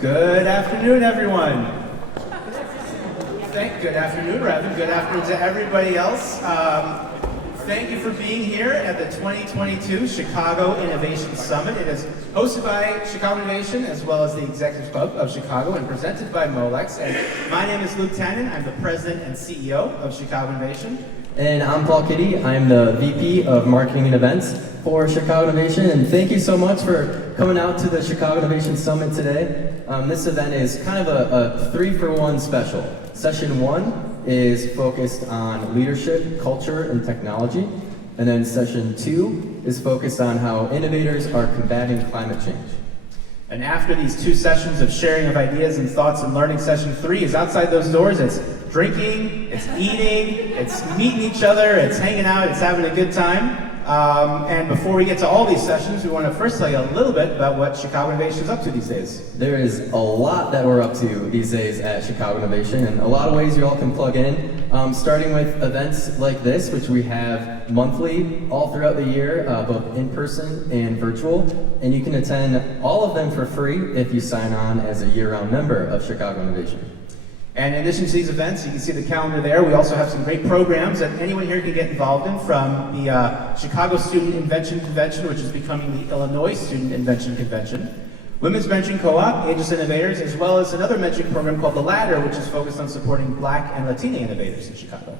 Good afternoon, everyone. Good afternoon, rather. Good afternoon to everybody else. Thank you for being here at the 2022 Chicago Innovation Summit. It is hosted by Chicago Innovation as well as the Executive Club of Chicago and presented by Molex. And my name is Luke Tannen. I'm the President and CEO of Chicago Innovation. And I'm Paul Kitty. I'm the VP of Marketing and Events for Chicago Innovation. And thank you so much for coming out to the Chicago Innovation Summit today. This event is kind of a 3-for-1 special. Session 1 is focused on leadership, culture, and technology. And then session 2 is focused on how innovators are combating climate change. And after these 2 sessions of sharing of ideas and thoughts and learning, session 3 is outside those doors. It's drinking, it's eating, it's meeting each other, it's hanging out, it's having a good time. And before we get to all these sessions, we want to first tell you a little bit about what Chicago Innovation is up to these days. There is a lot that we're up to these days at Chicago Innovation, and a lot of ways you all can plug in, starting with events like this, which we have monthly all throughout the year, both in person and virtual, and you can attend all of them for free if you sign on as a year-round member of Chicago Innovation. And in addition to these events, you can see the calendar there. We also have some great programs that anyone here can get involved in, from the Chicago Student Invention Convention, which is becoming the Illinois Student Invention Convention, Women's Mentoring Co-op, Ageless Innovators, as well as another mentoring program called The Ladder, which is focused on supporting Black and Latina innovators in Chicago.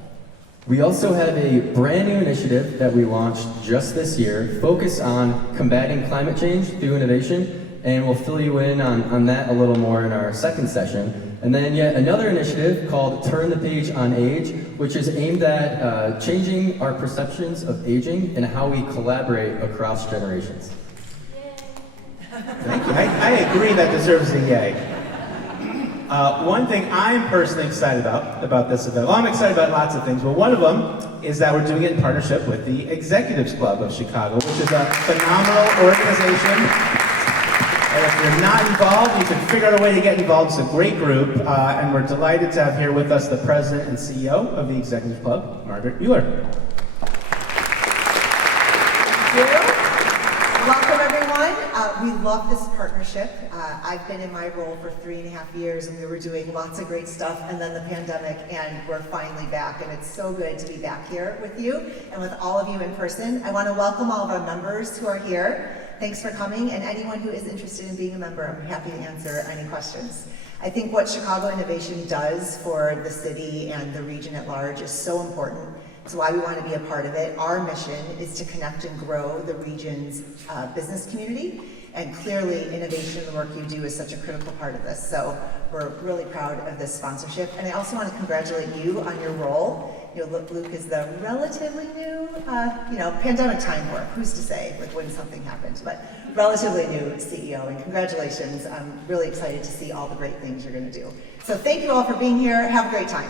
We also have a brand new initiative that we launched just this year, focused on combating climate change through innovation, and we'll fill you in on that a little more in our second session. And then yet another initiative called Turn the Page on Age, which is aimed at changing our perceptions of aging and how we collaborate across generations. Thank you. I agree that deserves a yay. One thing I'm personally excited about this event, well, I'm excited about lots of things, but one of them is that we're doing it in partnership with the Executives Club of Chicago, which is a phenomenal organization. And if you're not involved, you can figure out a way to get involved. It's a great group, and we're delighted to have here with us the President and CEO of the Executive Club, Margaret Mueller. Thank you. Welcome, everyone. We love this partnership. I've been in my role for 3.5 years, and we were doing lots of great stuff, and then the pandemic, and we're finally back, and it's so good to be back here with you and with all of you in person. I want to welcome all of our members who are here. Thanks for coming, and anyone who is interested in being a member, I'm happy to answer any questions. I think what Chicago Innovation does for the city and the region at large is so important. It's why we want to be a part of it. Our mission is to connect and grow the region's business community, and clearly innovation and the work you do is such a critical part of this. So we're really proud of this sponsorship, and I also want to congratulate you on your role. You know, Luke is the relatively new, pandemic time work, who's to say, like when something happened, but relatively new CEO, and congratulations. I'm really excited to see all the great things you're going to do. So thank you all for being here. Have a great time.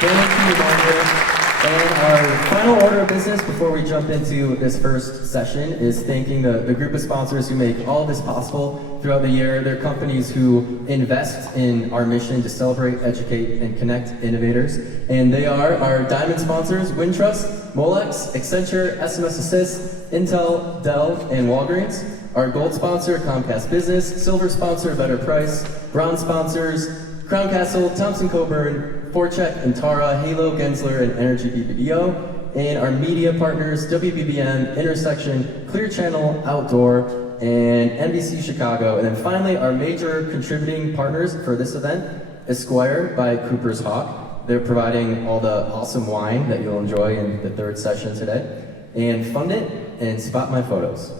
Thank you, Margaret. And our final order of business before we jump into this first session is thanking the group of sponsors who make all this possible throughout the year. They're companies who invest in our mission to celebrate, educate, and connect innovators. And they are our diamond sponsors, Wintrust, Molex, Accenture, SMS Assist, Intel, Dell, and Walgreens. Our gold sponsor, Comcast Business. Silver sponsor, Better Price. Bronze sponsors, Crown Castle, Thompson Coburn, Forcheck, Antara, Halo, Gensler, and Energy BBDO, and our media partners, WBBM, Intersection, Clear Channel, Outdoor, and NBC Chicago. And then finally, our major contributing partners for this event, Esquire by Cooper's Hawk. They're providing all the awesome wine that you'll enjoy in the third session today. And Fund It and Spot My Photos.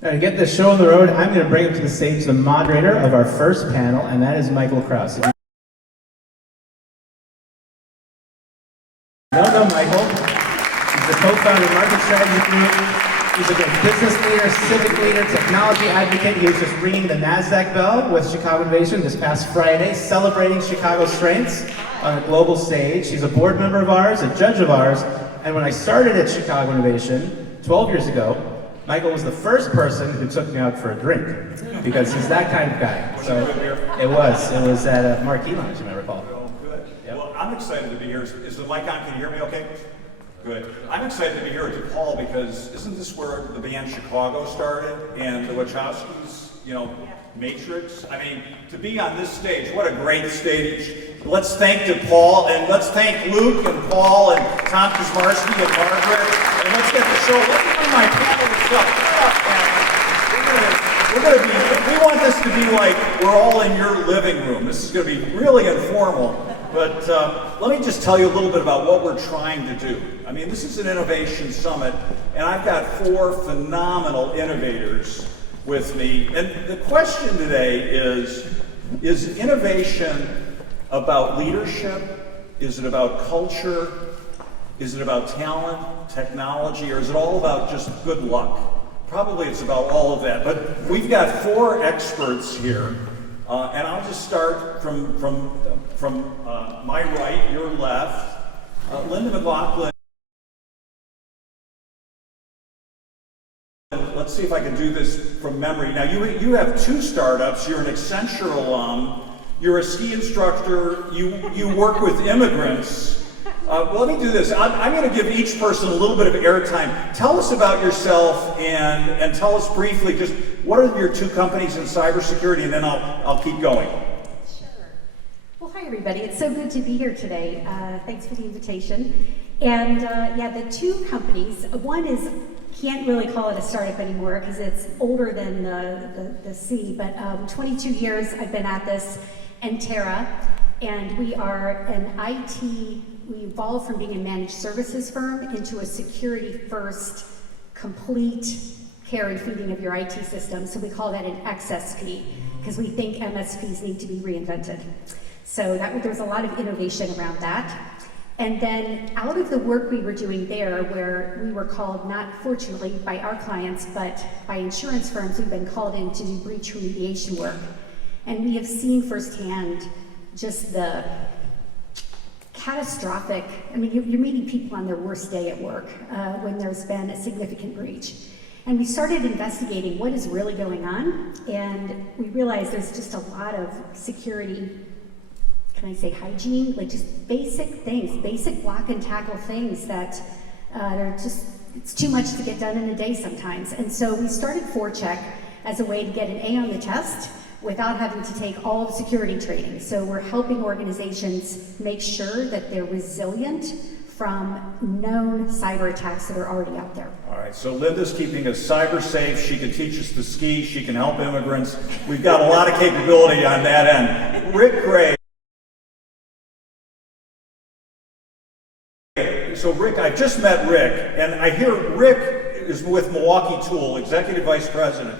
Now, to get this show on the road, I'm going to bring up to the stage the moderator of our first panel, and that is Michael Krause. No, Michael. He's the co-founder of Market Strategy Group. He's a great business leader, civic leader, technology advocate. He was just ringing the NASDAQ bell with Chicago Innovation this past Friday, celebrating Chicago's strengths on a global stage. He's a board member of ours, a judge of ours, and when I started at Chicago Innovation 12 years ago, Michael was the first person who took me out for a drink, because he's that kind of guy. So it was at a Marquee Lounge, you might recall. Well, I'm excited to be here. Is the mic on? Can you hear me okay? Good. I'm excited to be here with Paul because isn't this where the band Chicago started? And the Wachowskis you know, Matrix. I mean, to be on this stage, what a great stage. Let's thank DePaul, and let's thank Luke and Paul and Tom Kuzmarsky and Margaret, and let's get the show. Let's bring my panelists up. We're gonna be, we want this to be like we're all in your living room. This is gonna be really informal. But let me just tell you a little bit about what we're trying to do. I mean, this is an innovation summit, and I've got 4 phenomenal innovators with me. And the question today is innovation about leadership? Is it about culture? Is it about talent, technology, or is it all about just good luck? Probably it's about all of that. But we've got 4 experts here, and I'll just start from my right, your left. Linda McLaughlin. Let's see if I can do this from memory. Now, you have 2 startups. You're an Accenture alum. You're a ski instructor. You work with immigrants. Well, let me do this. I'm going to give each person a little bit of airtime. Tell us about yourself and tell us briefly just what are your 2 companies in cybersecurity, and then I'll keep going. Sure. Well, hi everybody. It's so good to be here today. Thanks for the invitation. And yeah, the 2 companies. One is can't really call it a startup anymore because it's older than the C. But 22 years I've been at this, Entera, and we are an IT. We evolved from being a managed services firm into a security-first, complete care and feeding of your IT system. So we call that an XSP because we think MSPs need to be reinvented. So there's a lot of innovation around that. And then out of the work we were doing there, where we were called, not fortunately by our clients, but by insurance firms, we've been called in to do breach remediation work. And we have seen firsthand just the catastrophic, I mean, you're meeting people on their worst day at work when there's been a significant breach. And we started investigating what is really going on, and we realized there's just a lot of security, can I say hygiene, like just basic things, basic block and tackle things that they're just, it's too much to get done in a day sometimes. And so we started ForCheck as a way to get an A on the test without having to take all the security training. So we're helping organizations make sure that they're resilient from known cyber attacks that are already out there. All right, so Linda's keeping us cyber safe. She can teach us to ski. She can help immigrants. We've got a lot of capability on that end. Rick Gray. So Rick, I just met Rick, and I hear Rick is with Milwaukee Tool, Executive Vice President.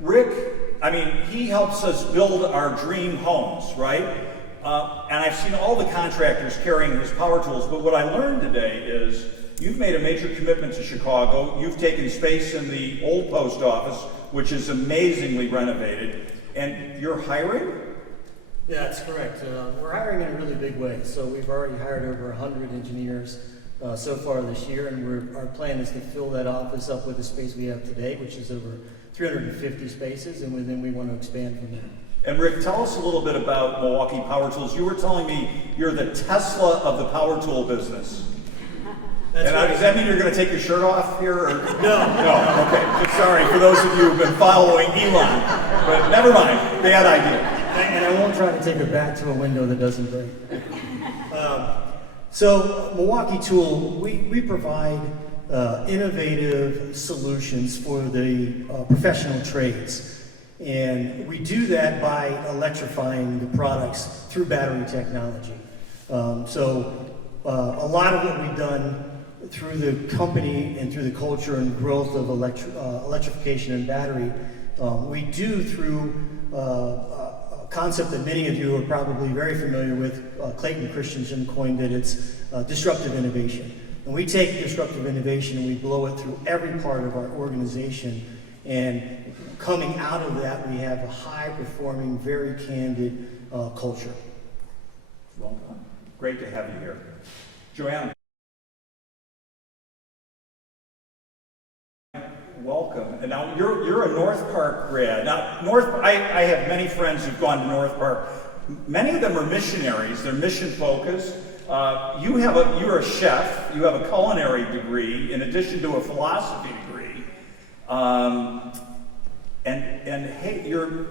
Rick, I mean, he helps us build our dream homes, right? And I've seen all the contractors carrying his power tools, but what I learned today is you've made a major commitment to Chicago. You've taken space in the old post office, which is amazingly renovated, and you're hiring? Yeah, that's correct. We're hiring in a really big way. So we've already hired over 100 engineers so far this year, and our plan is to fill that office up with the space we have today, which is over 350 spaces, and then we want to expand from there. And Rick, tell us a little bit about Milwaukee Power Tools. You were telling me you're the Tesla of the power tool business. That's right. Does that mean you're going to take your shirt off here? Or? No. No, okay. Sorry for those of you who've been following Elon. But never mind, bad idea. And I won't try to take it back to a window that doesn't break. So Milwaukee Tool, we provide innovative solutions for the professional trades. And we do that by electrifying the products through battery technology. So a lot of what we've done through the company and through the culture and growth of electrification and battery, we do through a concept that many of you are probably very familiar with. Clayton Christensen coined it. It's disruptive innovation. And we take disruptive innovation and we blow it through every part of our organization. And coming out of that, we have a high-performing, very candid culture. Well done. Great to have you here. Joanne. Welcome. And now you're a North Park grad. Now, I have many friends who've gone to North Park. Many of them are missionaries. They're mission focused. You're a chef. You have a culinary degree in addition to a philosophy degree. And hey,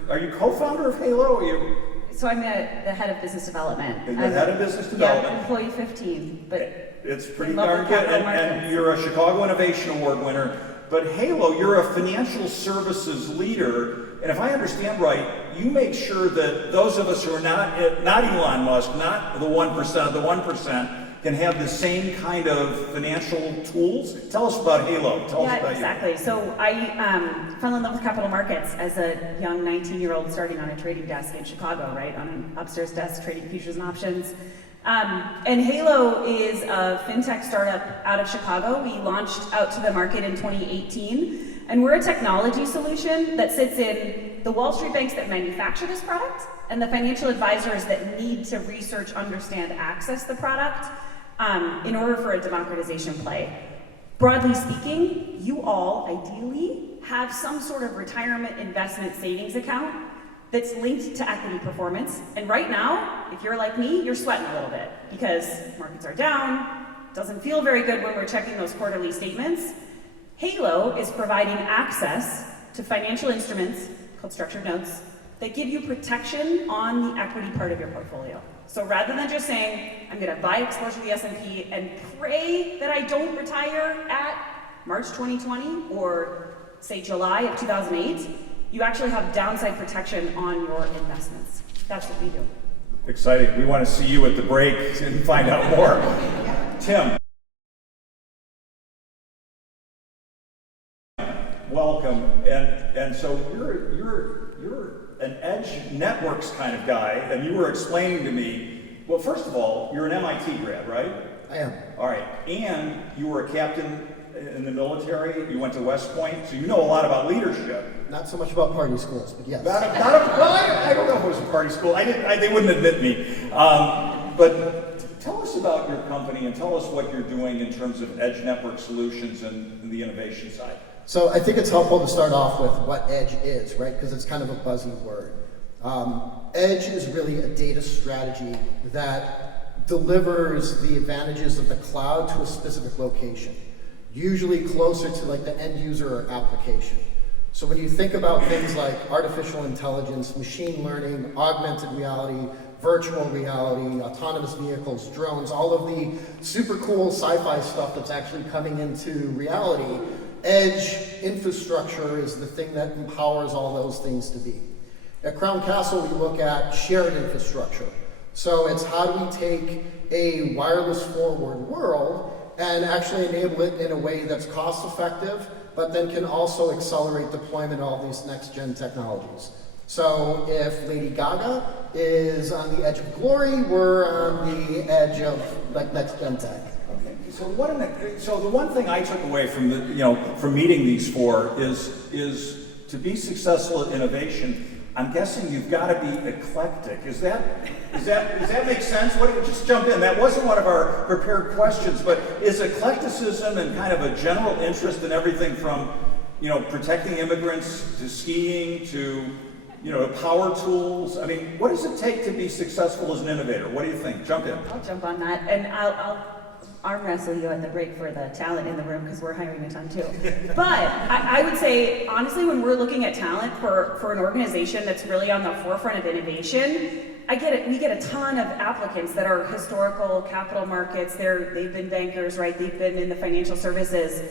are you co-founder of Halo? Or you So I'm the head of business development. the head of business development? Yeah, employee 15, but It's pretty love darn the good. capital And markets. you're a Chicago Innovation Award winner. But Halo, you're a financial services leader. And if I understand right, you make sure that those of us who are not Elon Musk, not the 1% of the 1%, can have the same kind of financial tools. Tell us about Halo. Tell us yeah, about exactly. So I fell in love with capital markets as a young 19-year-old starting on a trading desk in Chicago, right, on an upstairs desk trading futures and options. And Halo is a fintech startup out of Chicago. We launched out to the market in 2018, and we're a technology solution that sits in the Wall Street banks that manufacture this product and the financial advisors that need to research, understand, access the product in order for a democratization play. Broadly speaking, you all ideally have some sort of retirement investment savings account that's linked to equity performance. And right now, if you're like me, you're sweating a little bit because markets are down, doesn't feel very good when we're checking those quarterly statements. Halo is providing access to financial instruments called structured notes that give you protection on the equity part of your portfolio. So rather than just saying, I'm gonna buy exposure to the S&P and pray that I don't retire at March 2020 or say July of 2008, you actually have downside protection on your investments. That's what we do. Exciting. We want to see you at the break and find out more. Tim. Welcome. And so you're an Edge Networks kind of guy, and you were explaining to me, well, first of all, you're an MIT grad, right? I am. All right. And you were a captain in the military. You went to West Point, so you know a lot about leadership. Not so much about party schools, but yes. Well, I don't know if it was a party school. They wouldn't admit me. But tell us about your company and tell us what you're doing in terms of Edge Network Solutions and the innovation side. So I think it's helpful to start off with what Edge is, right? Because it's kind of a buzzy word. Edge is really a data strategy that delivers the advantages of the cloud to a specific location, usually closer to like the end user or application. So when you think about things like artificial intelligence, machine learning, augmented reality, virtual reality, autonomous vehicles, drones, all of the super cool sci-fi stuff that's actually coming into reality, Edge infrastructure is the thing that empowers all those things to be. At Crown Castle, we look at shared infrastructure. So it's how do we take a wireless forward world and actually enable it in a way that's cost effective, but then can also accelerate deployment of all these next gen technologies. So if Lady Gaga is on the edge of glory, we're on the edge of like next gen tech. Okay. So the one thing I took away from from meeting these four is to be successful at innovation. I'm guessing you've got to be eclectic. Does that make sense? Just jump in. That wasn't one of our prepared questions, but is eclecticism and kind of a general interest in everything from, protecting immigrants to skiing to, power tools? I mean, what does it take to be successful as an innovator? What do you think? Jump in. I'll jump on that, and I'll arm wrestle you at the break for the talent in the room because we're hiring a ton too. But I would say, honestly, when we're looking at talent for an organization that's really on the forefront of innovation, I get it. We get a ton of applicants that are historical capital markets. They've been bankers, right? They've been in the financial services.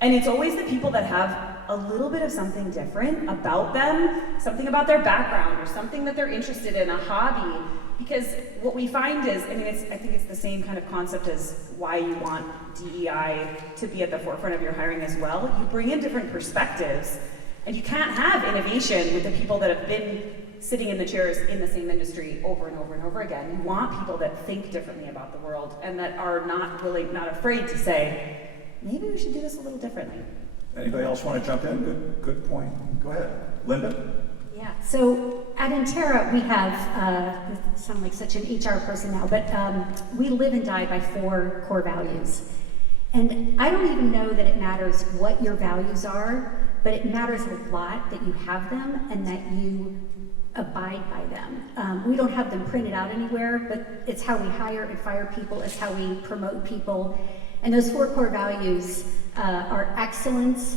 And it's always the people that have a little bit of something different about them, something about their background or something that they're interested in, a hobby. Because what we find is, I think it's the same kind of concept as why you want DEI to be at the forefront of your hiring as well. You bring in different perspectives, and you can't have innovation with the people that have been sitting in the chairs in the same industry over and over and over again. You want people that think differently about the world and that are not afraid to say, maybe we should do this a little differently. Anybody else want to jump in? Good point. Go ahead. Linda? Yeah, so at Intera, we have, I sound like such an HR person now, but we live and die by 4 core values. And I don't even know that it matters what your values are, but it matters a lot that you have them and that you abide by them. We don't have them printed out anywhere, but it's how we hire and fire people, it's how we promote people. And those 4 core values are excellence,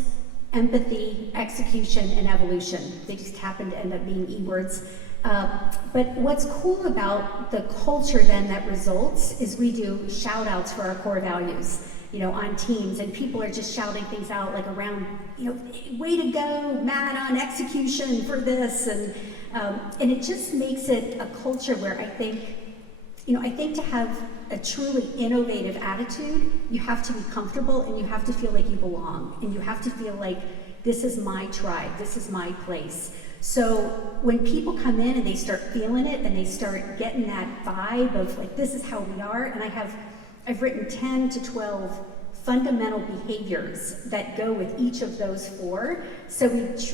empathy, execution, and evolution. They just happen to end up being E-words. But what's cool about the culture then that results is we do shout outs for our core values, you know, on teams, and people are just shouting things out like around, you know, way to go, Matt, on execution for this, and it just makes it a culture where I think to have a truly innovative attitude, you have to be comfortable and you have to feel like you belong, and you have to feel like this is my tribe, this is my place. So when people come in and they start feeling it and they start getting that vibe of like, this is how we are, and I've written 10 to 12 fundamental behaviors that go with each of those 4. So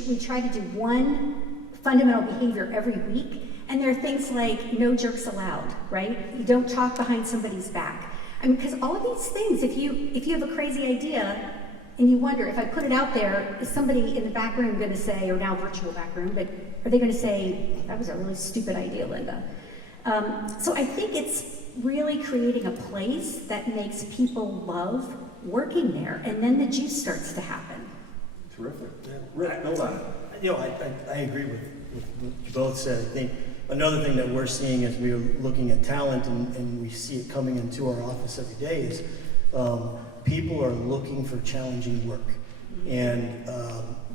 we try to do one fundamental behavior every week, and there are things like no jerks allowed, right? You don't talk behind somebody's back. I mean, because all of these things, if you have a crazy idea, and you wonder, if I put it out there, is somebody in the back room going to say, or now virtual back room, but are they going to say, that was a really stupid idea, Linda? So I think it's really creating a place that makes people love working there, and then the juice starts to happen. Terrific. Rick, build on it. You know, I agree with what you both said. I think another thing that we're seeing as we're looking at talent and we see it coming into our office every day is people are looking for challenging work. And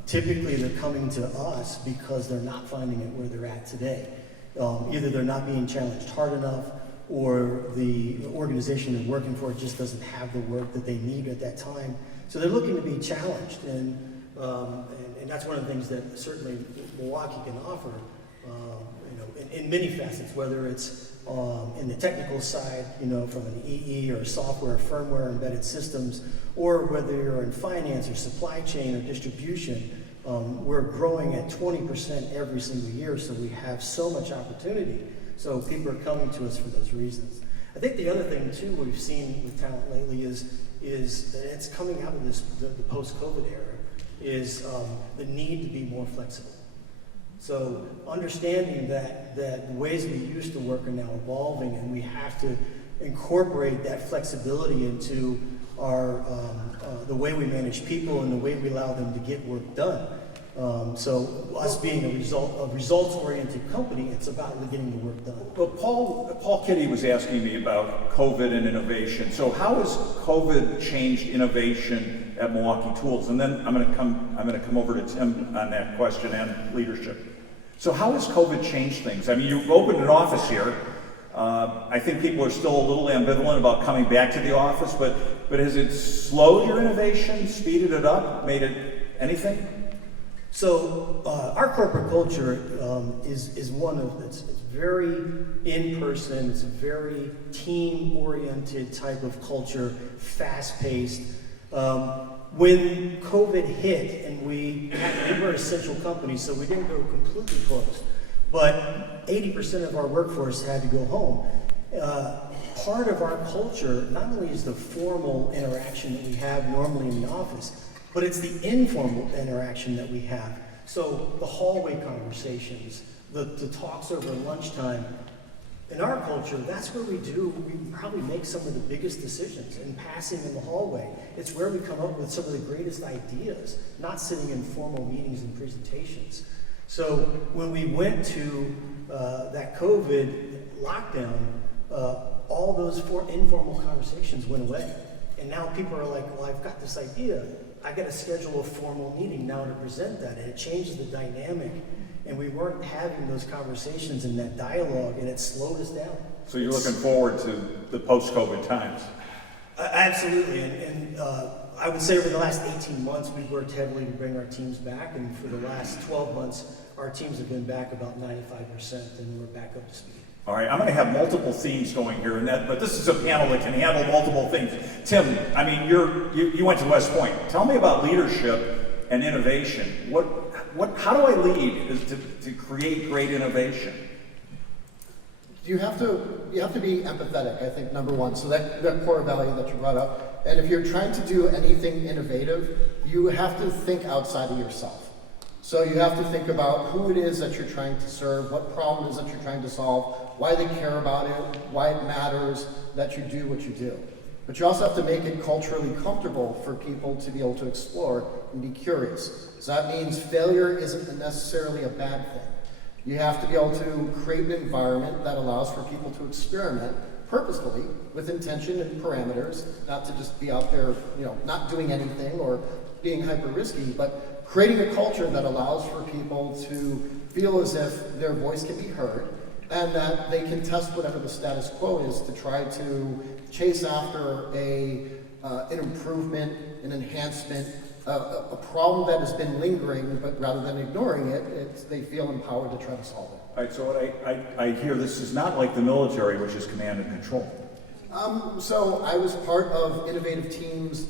typically they're coming to us because they're not finding it where they're at today. Either they're not being challenged hard enough, or the organization they're working for just doesn't have the work that they need at that time. So they're looking to be challenged, and that's one of the things that certainly Milwaukee can offer, you know, in many facets, whether it's in the technical side, you know, from an EE or software, firmware, embedded systems, or whether you're in finance or supply chain or distribution. We're growing at 20% every single year, so we have so much opportunity. So people are coming to us for those reasons. I think the other thing too we've seen with talent lately is that it's coming out of this the post-COVID era is the need to be more flexible. So understanding that the ways we used to work are now evolving, and we have to incorporate that flexibility into our the way we manage people and the way we allow them to get work done. So us being a results-oriented company, it's about getting the work done. Well, Paul Kitty was asking me about COVID and innovation. So how has COVID changed innovation at Milwaukee Tools? And then I'm going to come over to Tim on that question and leadership. So how has COVID changed things? I mean, you've opened an office here. I think people are still a little ambivalent about coming back to the office, but has it slowed your innovation, speeded it up, made it anything? So our corporate culture is one of it's very in-person. It's a very team-oriented type of culture, fast-paced. When COVID hit, and we were an essential company, so we didn't go completely closed, but 80% of our workforce had to go home. Part of our culture not only is the formal interaction that we have normally in the office, but it's the informal interaction that we have. So the hallway conversations, the talks over lunchtime. In our culture, that's where we probably make some of the biggest decisions in passing in the hallway. It's where we come up with some of the greatest ideas, not sitting in formal meetings and presentations. So when we went to that COVID lockdown, all those informal conversations went away. And now people are like, well, I've got this idea. I got to schedule a formal meeting now to present that, and it changes the dynamic. And we weren't having those conversations and that dialogue, and it slowed us down. So you're looking forward to the post-COVID times? Absolutely, and I would say over the last 18 months, we've worked heavily to bring our teams back, and for the last 12 months, our teams have been back about 95%, and we're back up to speed. All right, I'm going to have multiple themes going here, but this is a panel that can handle multiple things. Tim, I mean, you went to West Point. Tell me about leadership and innovation. How do I lead to create great innovation? You have to be empathetic, I think, number one. So that core value that you brought up. And if you're trying to do anything innovative, you have to think outside of yourself. So you have to think about who it is that you're trying to serve, what problem it is that you're trying to solve, why they care about it, why it matters that you do what you do. But you also have to make it culturally comfortable for people to be able to explore and be curious. So that means failure isn't necessarily a bad thing. You have to be able to create an environment that allows for people to experiment purposefully with intention and parameters, not to just be out there, not doing anything or being hyper risky, but creating a culture that allows for people to feel as if their voice can be heard and that they can test whatever the status quo is to try to chase after an improvement, an enhancement, a problem that has been lingering, but rather than ignoring it, they feel empowered to try to solve it. All right, so what I hear, this is not like the military, which is command and control. So I was part of innovative teams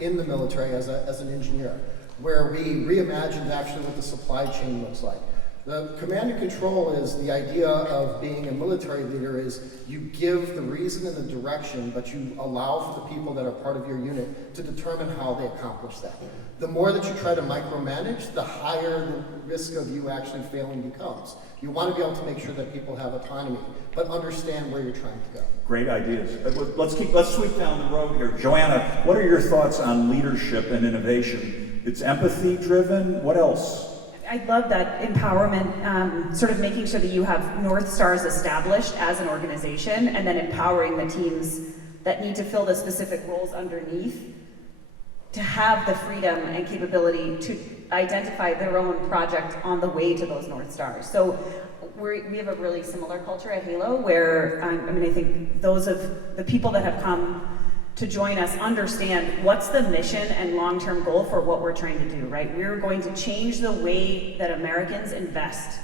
in the military as an engineer, where we reimagined actually what the supply chain looks like. The command and control is the idea of being a military leader is you give the reason and the direction, but you allow for the people that are part of your unit to determine how they accomplish that. The more that you try to micromanage, the higher the risk of you actually failing becomes. You want to be able to make sure that people have autonomy, but understand where you're trying to go. Great ideas. Let's sweep down the road here. Joanna, what are your thoughts on leadership and innovation? It's empathy driven. What else? I love that empowerment, sort of making sure that you have North Stars established as an organization and then empowering the teams that need to fill the specific roles underneath to have the freedom and capability to identify their own project on the way to those North Stars. So we have a really similar culture at Halo where, I think those of the people that have come to join us understand what's the mission and long-term goal for what we're trying to do, right? We're going to change the way that Americans invest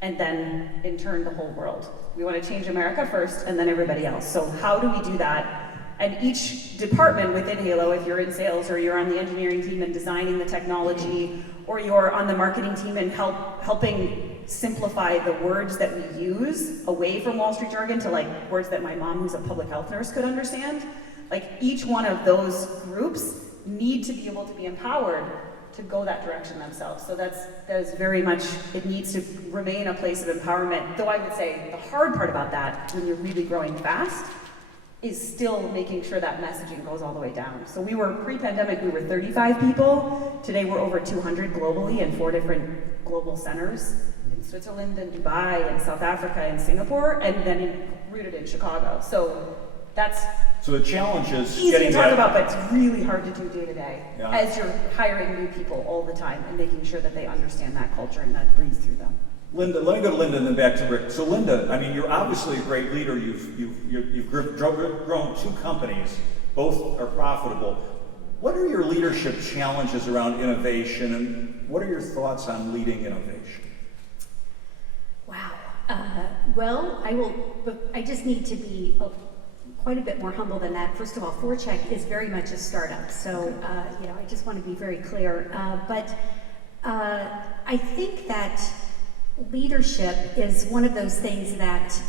and then in turn the whole world. We want to change America first and then everybody else. So how do we do that? And each department within Halo, if you're in sales or you're on the engineering team and designing the technology, or you're on the marketing team and helping simplify the words that we use away from Wall Street jargon to like words that my mom, who's a public health nurse, could understand. Like each one of those groups need to be able to be empowered to go that direction themselves. So that is very much, it needs to remain a place of empowerment. Though I would say the hard part about that, when you're really growing fast, is still making sure that messaging goes all the way down. So we were, pre-pandemic, we were 35 people. Today we're over 200 globally in 4 different global centers, in Switzerland and Dubai and South Africa and Singapore, and then rooted in Chicago. So that's the challenge is easy getting to talk that, about, but it's really hard to do day to day Yeah. as you're hiring new people all the time and making sure that they understand that culture and that breathes through them. Linda, let me go to Linda and then back to Rick. So Linda, you're obviously a great leader. You've grown 2 companies, both are profitable. What are your leadership challenges around innovation, and what are your thoughts on leading innovation? Wow. Well, I just need to be quite a bit more humble than that. First of all, ForeCheck is very much a startup, so I just want to be very clear. But I think that leadership is one of those things that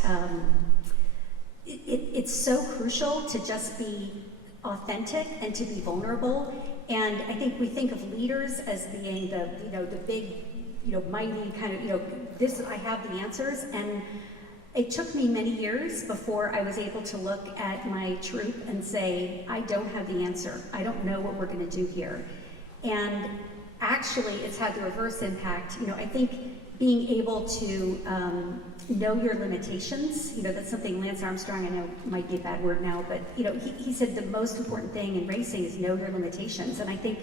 it's so crucial to just be authentic and to be vulnerable. And I think we think of leaders as being the big, mighty kind of, this, I have the answers. And it took me many years before I was able to look at my troop and say, I don't have the answer. I don't know what we're going to do here. And actually, it's had the reverse impact. I think being able to know your limitations, that's something Lance Armstrong, I know might be a bad word now, but he said the most important thing in racing is know your limitations. And I think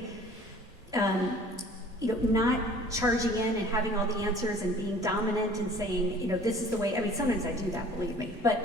not charging in and having all the answers and being dominant and saying, this is the way. I mean, sometimes I do that, believe me. But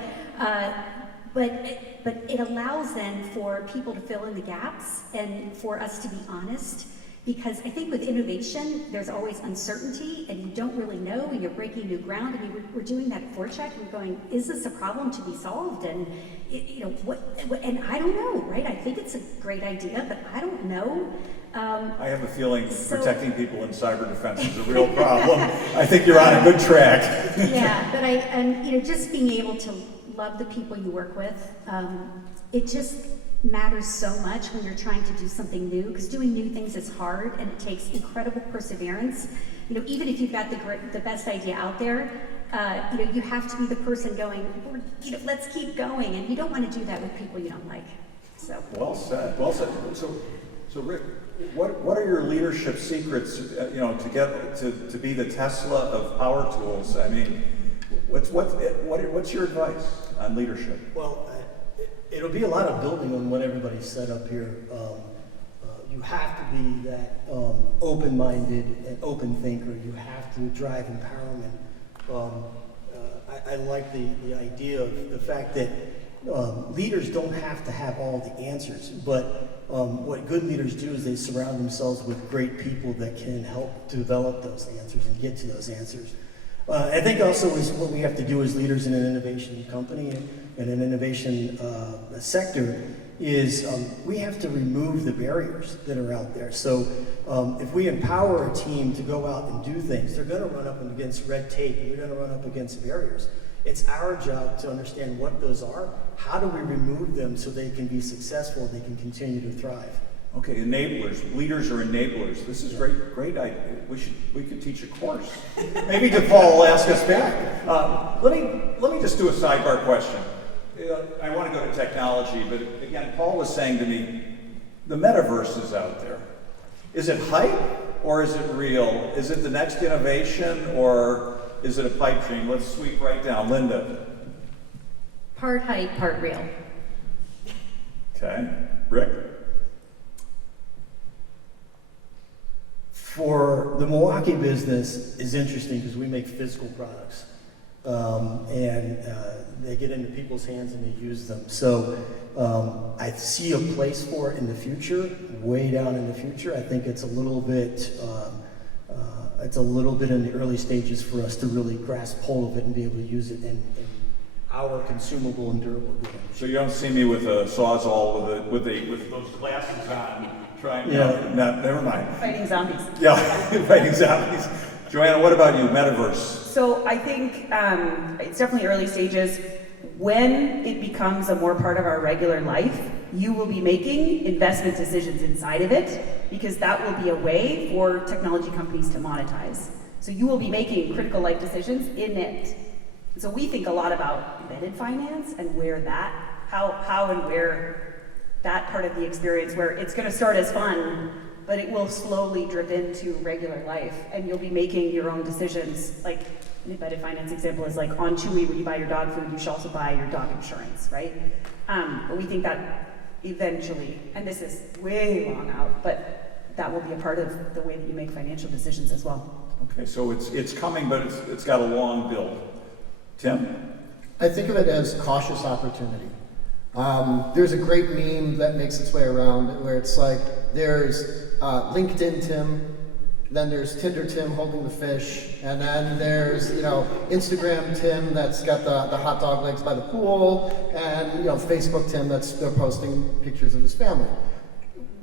it allows then for people to fill in the gaps and for us to be honest. Because I think with innovation, there's always uncertainty and you don't really know and you're breaking new ground. I mean, we're doing that at ForeCheck and we're going, is this a problem to be solved? And, and I don't know, right? I think it's a great idea, but I don't know. I have a feeling protecting people in cyber defense is a real problem. I think you're on a good track. Yeah, but just being able to love the people you work with, it just matters so much when you're trying to do something new, because doing new things is hard and it takes incredible perseverance. Even if you've got the best idea out there, you have to be the person going, let's keep going, and you don't want to do that with people you don't like. So. Well said. Well said. So Rick, what are your leadership secrets? To get to be the Tesla of power tools. I mean, what's your advice on leadership? Well, it'll be a lot of building on what everybody said up here. You have to be that open-minded and open thinker. You have to drive empowerment. I like the idea of the fact that leaders don't have to have all the answers, but what good leaders do is they surround themselves with great people that can help develop those answers and get to those answers. I think also is what we have to do as leaders in an innovation company and an innovation sector is we have to remove the barriers that are out there. So if we empower a team to go out and do things, they're going to run up against red tape and they're going to run up against barriers. It's our job to understand what those are. How do we remove them so they can be successful, they can continue to thrive? Okay, enablers. Leaders are enablers. This is great idea. We could teach a course. Maybe DePaul will ask us back. Let me just do a sidebar question. I want to go to technology, but again, Paul was saying to me, the metaverse is out there. Is it hype or is it real? Is it the next innovation or is it a pipe dream? Let's sweep right down. Linda. Part hype, part real. Okay. Rick? For the Milwaukee business is interesting because we make physical products. They get into people's hands and they use them. So I see a place for it in the future, way down in the future. I think it's a little bit in the early stages for us to really grasp hold of it and be able to use it in our consumable and durable goods. So you don't see me with a Sawzall with those glasses on, trying. Yeah. No, never mind. Fighting zombies. Yeah, fighting zombies. Joanna, what about you? Metaverse. So I think it's definitely early stages. When it becomes a more part of our regular life, you will be making investment decisions inside of it because that will be a way for technology companies to monetize. So you will be making critical life decisions in it. So we think a lot about embedded finance and how and where that part of the experience, where it's going to start as fun, but it will slowly drip into regular life, and you'll be making your own decisions. Like an embedded finance example is like on Chewy, when you buy your dog food, you should also buy your dog insurance, right? But we think that eventually, and this is way long out, but that will be a part of the way that you make financial decisions as well. Okay, so it's coming, but it's got a long build. Tim? I think of it as cautious opportunity. There's a great meme that makes its way around where it's like there's LinkedIn Tim, then there's Tinder Tim holding the fish, and then there's Instagram Tim that's got the hot dog legs by the pool, and Facebook Tim they're posting pictures of his family.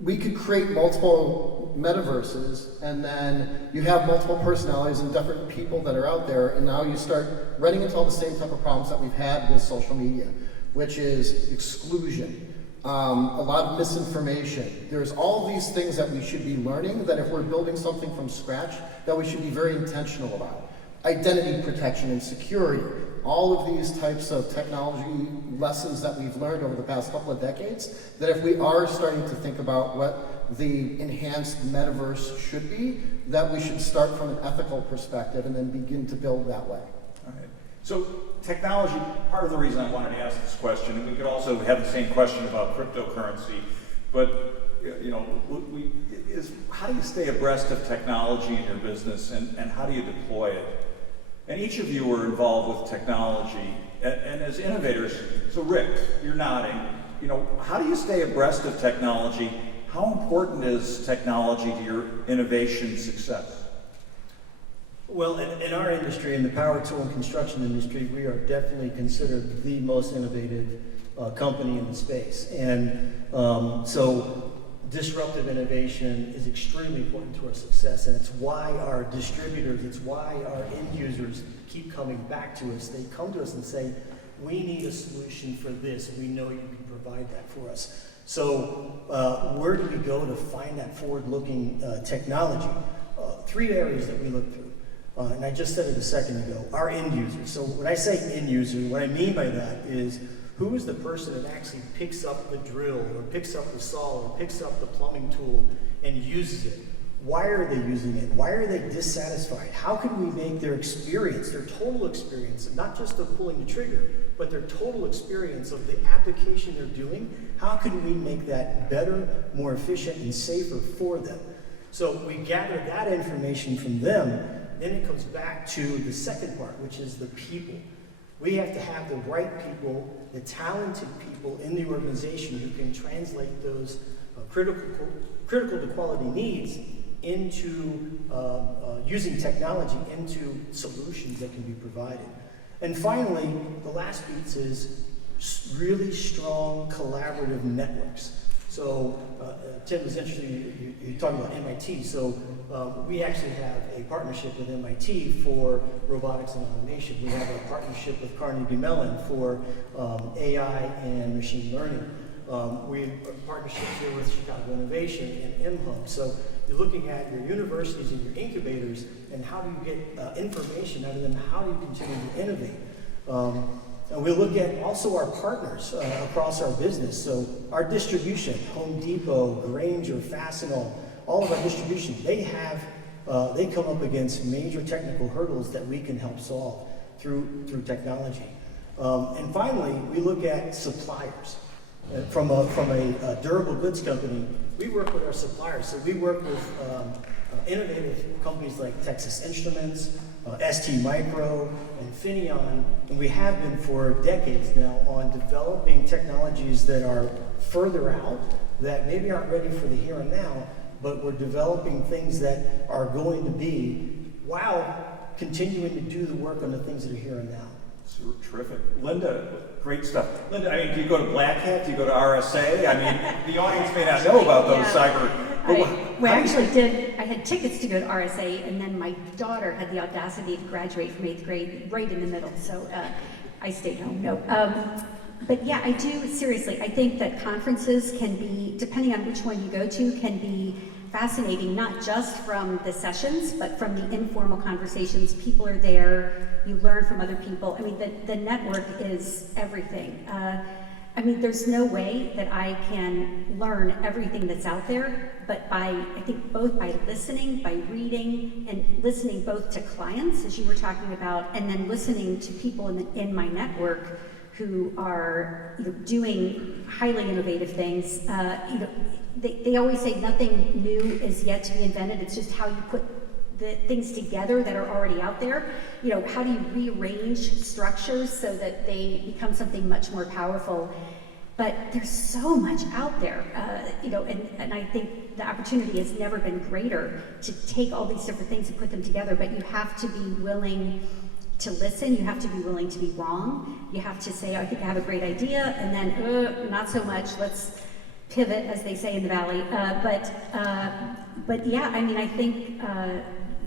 We could create multiple metaverses, and then you have multiple personalities and different people that are out there, and now you start running into all the same type of problems that we've had with social media, which is exclusion, a lot of misinformation. There's all these things that we should be learning that if we're building something from scratch, that we should be very intentional about. Identity protection and security, all of these types of technology lessons that we've learned over the past couple of decades, that if we are starting to think about what the enhanced metaverse should be, that we should start from an ethical perspective and then begin to build that way. All right. So technology, part of the reason I wanted to ask this question, and we could also have the same question about cryptocurrency, but is how do you stay abreast of technology in your business, and how do you deploy it? And each of you are involved with technology, and as innovators, so Rick, you're nodding, how do you stay abreast of technology? How important is technology to your innovation success? Well, in our industry, in the power tool and construction industry, we are definitely considered the most innovative company in the space. And so disruptive innovation is extremely important to our success, and it's why our distributors, it's why our end users keep coming back to us. They come to us and say, we need a solution for this, and we know you can provide that for us. So where do we go to find that forward-looking technology? Three areas that we look through. And I just said it a second ago, our end users. So when I say end user, what I mean by that is Who is the person that actually picks up the drill or picks up the saw or picks up the plumbing tool and uses it? Why are they using it? Why are they dissatisfied? How can we make their experience, their total experience, not just of pulling the trigger, but their total experience of the application they're doing, how can we make that better, more efficient, and safer for them? So we gather that information from them, then it comes back to the second part, which is the people. We have to have the right people, the talented people in the organization who can translate those critical to quality needs into using technology into solutions that can be provided. And finally, the last piece is really strong collaborative networks. So Tim was interested, you talking about MIT, so we actually have a partnership with MIT for robotics and automation. We have a partnership with Carnegie Mellon for AI and machine learning. We have partnerships here with Chicago Innovation and MHub. So you're looking at your universities and your incubators and how do you get information out of them, how do you continue to innovate. And we look at also our partners across our business. So our distribution, Home Depot, Grainger, Fastenal, all of our distribution, they come up against major technical hurdles that we can help solve through technology. And finally, we look at suppliers. From a durable goods company, we work with our suppliers. So we work with innovative companies like Texas Instruments, ST Micro, and Infineon, and we have been for decades now on developing technologies that are further out, that maybe aren't ready for the here and now, but we're developing things that are going to be, while continuing to do the work on the things that are here and now. Terrific. Linda, great stuff. Linda, I mean, do you go to Black Hat? Do you go to RSA? I mean, the audience may not know about those cyber. We actually did. I had tickets to go to RSA, and then my daughter had the audacity to graduate from 8th grade right in the middle, so I stayed home. No. But yeah, I do, seriously, I think that conferences can be, depending on which one you go to, can be fascinating, not just from the sessions, but from the informal conversations. People are there, you learn from other people. I mean, the network is everything. I mean, there's no way that I can learn everything that's out there, but I think both by listening, by reading, and listening both to clients, as you were talking about, and then listening to people in my network who are doing highly innovative things. They always say nothing new is yet to be invented. It's just how you put the things together that are already out there. How do you rearrange structures so that they become something much more powerful? But there's so much out there, and I think the opportunity has never been greater to take all these different things and put them together, but you have to be willing to listen, you have to be willing to be wrong, you have to say, I think I have a great idea, and then, not so much, let's pivot, as they say in the Valley. But yeah, I mean, I think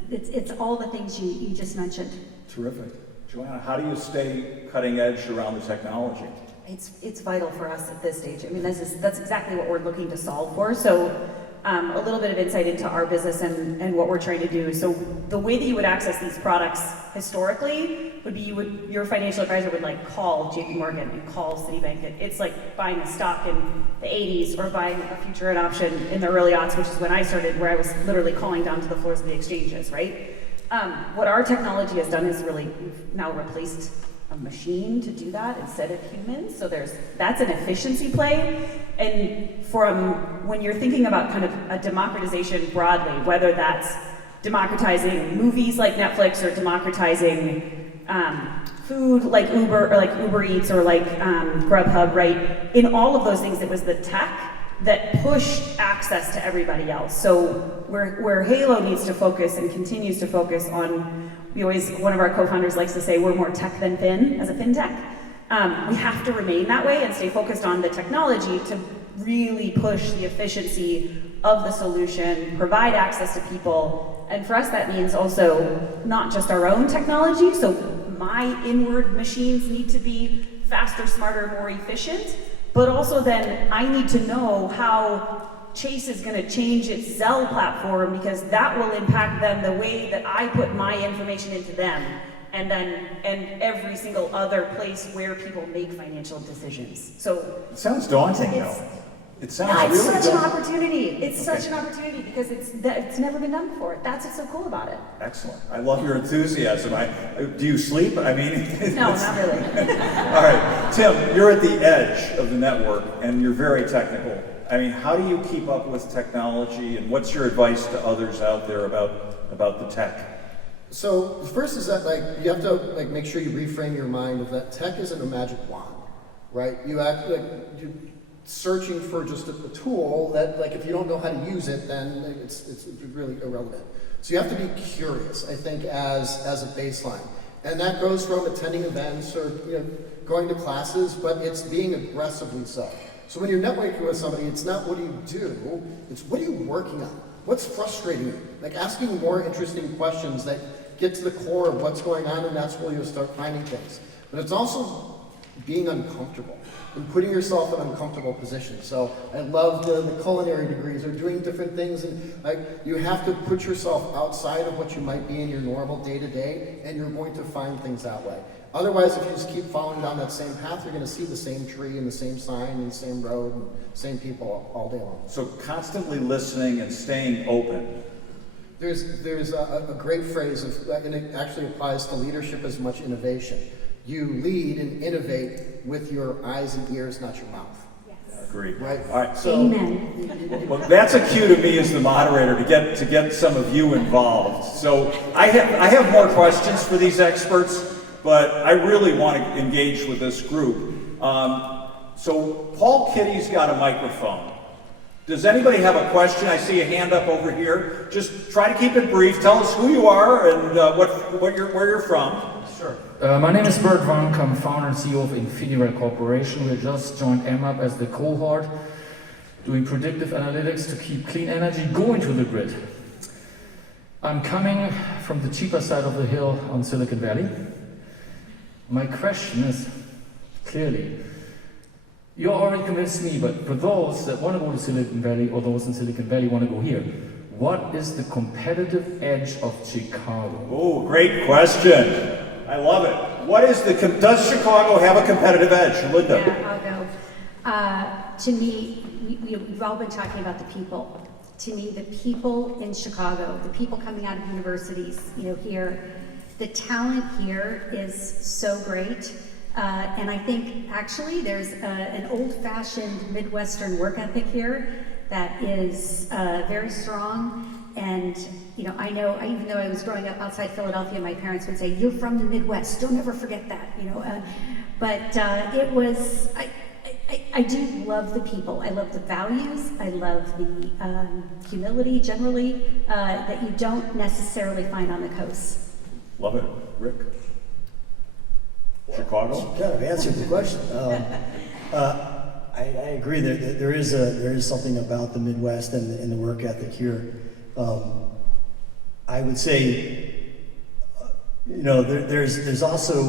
it's all the things you just mentioned. Terrific. Joanna, how do you stay cutting edge around the technology? It's vital for us at this stage. I mean, that's exactly what we're looking to solve for. So a little bit of insight into our business and what we're trying to do. So the way that you would access these products historically would be your financial advisor would call JP Morgan and call Citibank. It's like buying a stock in the 80s or buying a future and option in the early aughts, which is when I started, where I was literally calling down to the floors of the exchanges, right? What our technology has done is we've now replaced a machine to do that instead of humans. So that's an efficiency play. And when you're thinking about kind of a democratization broadly, whether that's democratizing movies like Netflix or democratizing food like Uber or like Uber Eats or like Grubhub, right? In all of those things, it was the tech that pushed access to everybody else. So where Halo needs to focus and continues to focus on, one of our co-founders likes to say, we're more tech than fin as a fintech. We have to remain that way and stay focused on the technology to really push the efficiency of the solution, provide access to people. And for us, that means also not just our own technology. So my inward machines need to be faster, smarter, more efficient. But also then I need to know how Chase is going to change its Zelle platform, because that will impact them the way that I put my information into them. and every single other place where people make financial decisions. So It sounds daunting, It's- though. It sounds no, it's really such an daunting. opportunity. It's Okay. such an opportunity because it's never been done before. That's what's so cool about it. Excellent. I love your enthusiasm. Do you sleep? I mean, No, not really. All right, Tim, you're at the edge of the network and you're very technical. I mean, how do you keep up with technology and what's your advice to others out there about the tech? So the first is that like you have to like make sure you reframe your mind of that tech isn't a magic wand, right? You act like you searching for just a tool that like if you don't know how to use it, then it's really irrelevant. So you have to be curious, I think, as a baseline, and that goes from attending events or going to classes, but it's being aggressively so. So when you're networking with somebody, it's not what do you do, it's what are you working on? What's frustrating you? Like asking more interesting questions that get to the core of what's going on, and that's where you'll start finding things. But it's also being uncomfortable and putting yourself in uncomfortable positions. So I love the culinary degrees or doing different things, and like you have to put yourself outside of what you might be in your normal day-to-day, and you're going to find things that way. Otherwise, if you just keep following down that same path, you're going to see the same tree and the same sign and the same road and same people all day long. So constantly listening and staying open. There's a great phrase, and it actually applies to leadership as much innovation. You lead and innovate with your eyes and ears, not your mouth. Agreed. Right. All right. So, Amen. Well, that's a cue to me as the moderator to get some of you involved. So I have more questions for these experts, but I really want to engage with this group. So Paul Kitty's got a microphone. Does anybody have a question? I see a hand up over here. Just try to keep it brief. Tell us who you are and where you're from. Sure. My name is Bert Vank. I'm founder and CEO of Infiniware Corporation. We just joined EMAP as the cohort, doing predictive analytics to keep clean energy going to the grid. I'm coming from the cheaper side of the hill on Silicon Valley. My question is, clearly, you already convinced me, but for those that want to go to Silicon Valley or those in Silicon Valley want to go here, what is the competitive edge of Chicago? Oh, great question. I love it. Does Chicago have a competitive edge, Linda? Yeah, I'll go. To me, we've all been talking about the people. To me, the people in Chicago, the people coming out of universities, here, the talent here is so great. And I think actually there's an old-fashioned Midwestern work ethic here that is very strong. And I know, even though I was growing up outside Philadelphia, my parents would say, "You're from the Midwest. Don't ever forget that." But it was. I do love the people. I love the values. I love the humility generally that you don't necessarily find on the coast. Love it. Rick? Chicago? Kind of answered the question. I agree that there is something about the Midwest and the work ethic here. I would say, there's also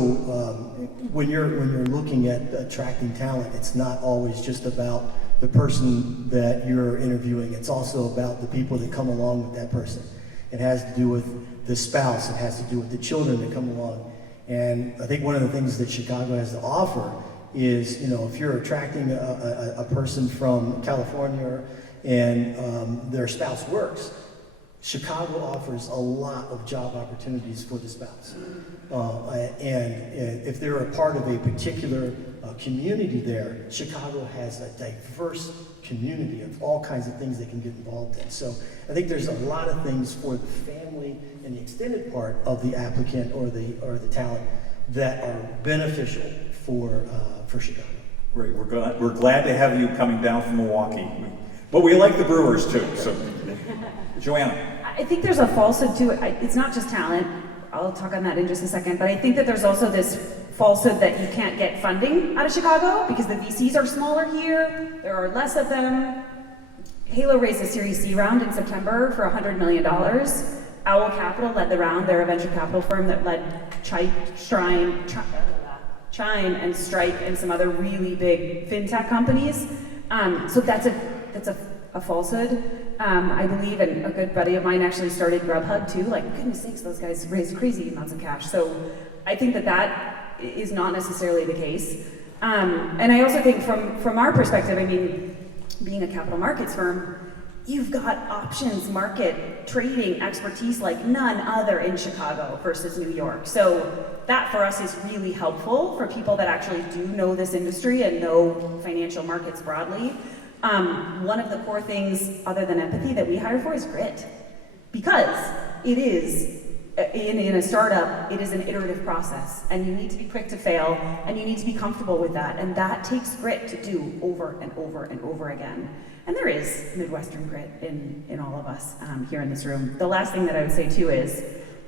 when you're looking at attracting talent, it's not always just about the person that you're interviewing. It's also about the people that come along with that person. It has to do with the spouse. It has to do with the children that come along. And I think one of the things that Chicago has to offer is, if you're attracting a person from California and their spouse works, Chicago offers a lot of job opportunities for the spouse. And if they're a part of a particular community there, Chicago has a diverse community of all kinds of things they can get involved in. So I think there's a lot of things for the family and the extended part of the applicant or the talent that are beneficial for Chicago. Great. We're glad to have you coming down from Milwaukee. But we like the Brewers too. So, Joanna. I think there's a falsehood to it. It's not just talent. I'll talk on that in just a second. But I think that there's also this falsehood that you can't get funding out of Chicago because the VCs are smaller here. There are less of them. Halo raised a Series C round in September for $100 million. Owl Capital led the round. They're a venture capital firm that led Chime and Stripe and some other really big fintech companies. So that's a a falsehood. I believe, and a good buddy of mine actually started Grubhub too. Like, goodness sakes, those guys raise crazy amounts of cash. So I think that is not necessarily the case. And I also think from our perspective, I mean, being a capital markets firm, you've got options, market, trading expertise like none other in Chicago versus New York. So that for us is really helpful for people that actually do know this industry and know financial markets broadly. One of the core things other than empathy that we hire for is grit. Because it is, in a startup, it is an iterative process, and you need to be quick to fail, and you need to be comfortable with that, and that takes grit to do over and over and over again. And there is Midwestern grit in all of us here in this room. The last thing that I would say too is,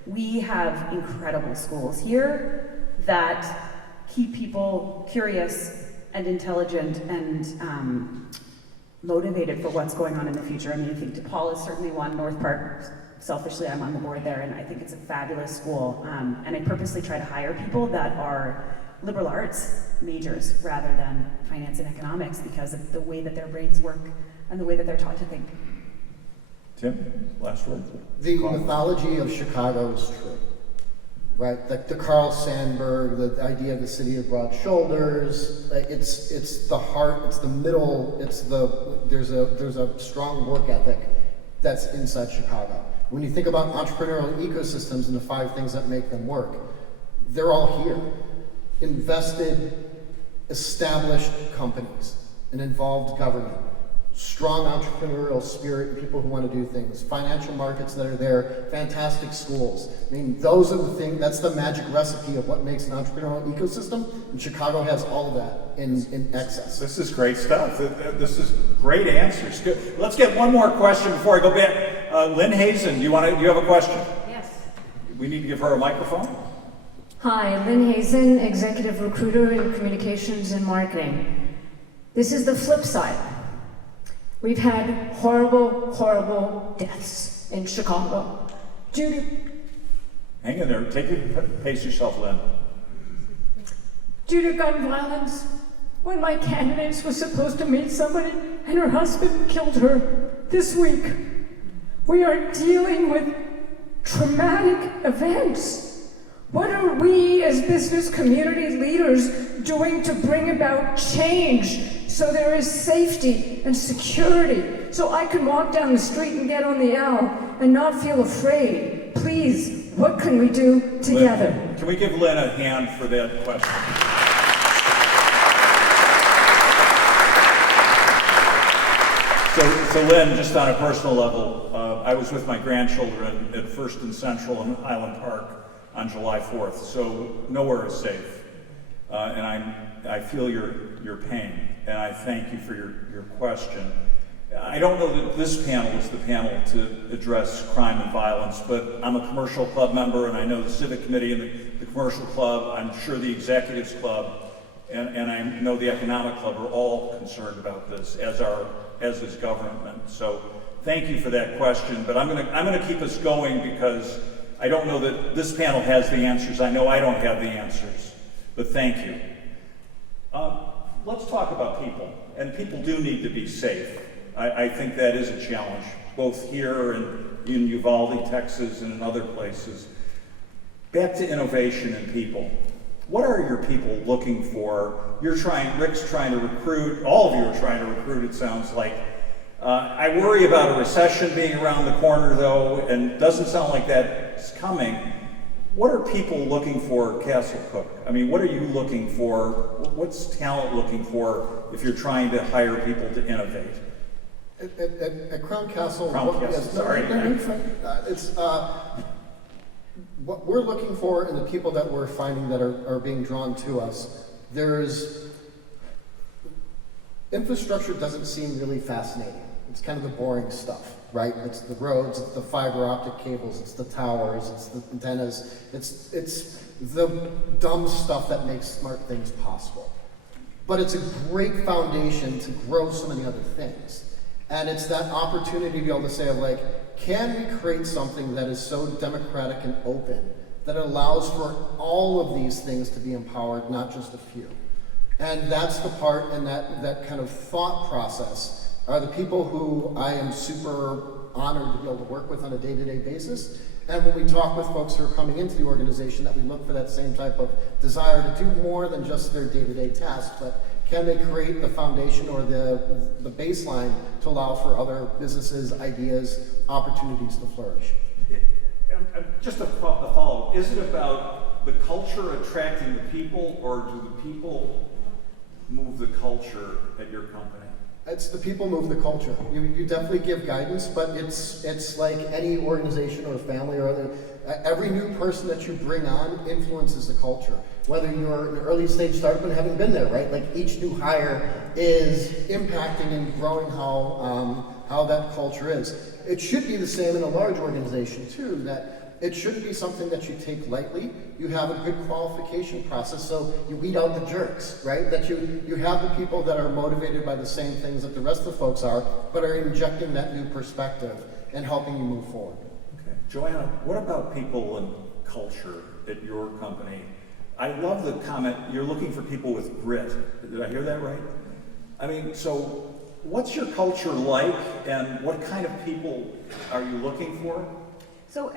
we have incredible schools here that keep people curious and intelligent and motivated for what's going on in the future. I mean, I think DePaul is certainly one. North Park, selfishly, I'm on the board there, and I think it's a fabulous school. And I purposely try to hire people that are liberal arts majors rather than finance and economics because of the way that their brains work and the way that they're taught to think. Tim, last word. The mythology of Chicago is true, right? The Carl Sandburg, the idea of the city of broad shoulders. It's the heart. It's the middle. There's a strong work ethic that's inside Chicago. When you think about entrepreneurial ecosystems and the 5 things that make them work, they're all here. Invested, established companies, an involved government, strong entrepreneurial spirit and people who want to do things, financial markets that are there, fantastic schools. I mean, those are the things, that's the magic recipe of what makes an entrepreneurial ecosystem, and Chicago has all of that in excess. This is great stuff. This is great answers. Good. Let's get one more question before I go back. Lynn Hazen, do you have a question? Yes. We need to give her a microphone. Hi, Lynn Hazen, Executive Recruiter in Communications and Marketing. This is the flip side. We've had horrible, horrible deaths in Chicago due to... Hang in there. Pace yourself, Lynn. Due to gun violence. One of my candidates was supposed to meet somebody and her husband killed her this week. We are dealing with traumatic events. What are we as business community leaders doing to bring about change so there is safety and security, so I can walk down the street and get on the L and not feel afraid? Please, what can we do together? Lynn, can we give Lynn a hand for that question? So Lynn, just on a personal level, I was with my grandchildren at First and Central in Highland Park on July 4th, so nowhere is safe. And I feel your pain, and I thank you for your question. I don't know that this panel is the panel to address crime and violence, but I'm a commercial club member, and I know the Civic Committee and the Commercial Club, I'm sure the Executives Club, and I know the Economic Club are all concerned about this, as is government. So thank you for that question, but I'm gonna keep us going because I don't know that this panel has the answers. I know I don't have the answers, but thank you. Let's talk about people, and people do need to be safe. I think that is a challenge, both here and in Uvalde, Texas, and in other places. Back to innovation and people. What are your people looking for? Rick's trying to recruit, all of you are trying to recruit, it sounds like. I worry about a recession being around the corner though, and it doesn't sound like that's coming. What are people looking for at Castle Cook? I mean, what are you looking for? What's talent looking for if you're trying to hire people to innovate? At Crown Castle, what we're looking for and the people that we're finding that are being drawn to us, infrastructure doesn't seem really fascinating. It's kind of the boring stuff, right? It's the roads, it's the fiber optic cables, it's the towers, it's the antennas, it's the dumb stuff that makes smart things possible. But it's a great foundation to grow so many other things. And it's that opportunity to be able to say, like, can we create something that is so democratic and open that allows for all of these things to be empowered, not just a few? And that's the part and that kind of thought process are the people who I am super honored to be able to work with on a day-to-day basis. And when we talk with folks who are coming into the organization, that we look for that same type of desire to do more than just their day-to-day tasks, but can they create the foundation or the baseline to allow for other businesses, ideas, opportunities to flourish? Just a follow. Is it about the culture attracting the people, or do the people move the culture at your company? It's the people move the culture. You definitely give guidance, but it's like any organization or family or other. Every new person that you bring on influences the culture. Whether you're an early stage startup and haven't been there, right? Like each new hire is impacting and growing how that culture is. It should be the same in a large organization too. That it shouldn't be something that you take lightly. You have a good qualification process, so you weed out the jerks, right? That you have the people that are motivated by the same things that the rest of the folks are, but are injecting that new perspective and helping you move forward. Okay. Joanna, what about people and culture at your company? I love the comment, you're looking for people with grit. Did I hear that right? I mean, so what's your culture like, and what kind of people are you looking for? So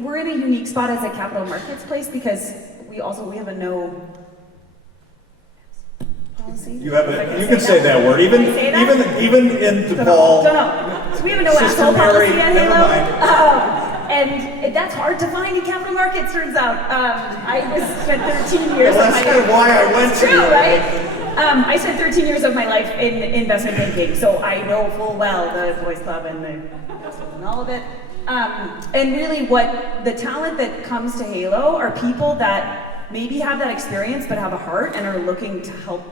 we're in a unique spot as a capital markets place because we have a no policy. You can say that word, even in DePaul. No. So we have a no Sister asshole Mary, policy at never Halo. And that's hard to find in capital markets, turns out. I spent 13 years Well, of that's my kind of why I went It's to true, you. right? I spent 13 years of my life in investment banking, so I know full well the Boys Club and and all of it. And really what the talent that comes to Halo are people that maybe have that experience but have a heart and are looking to help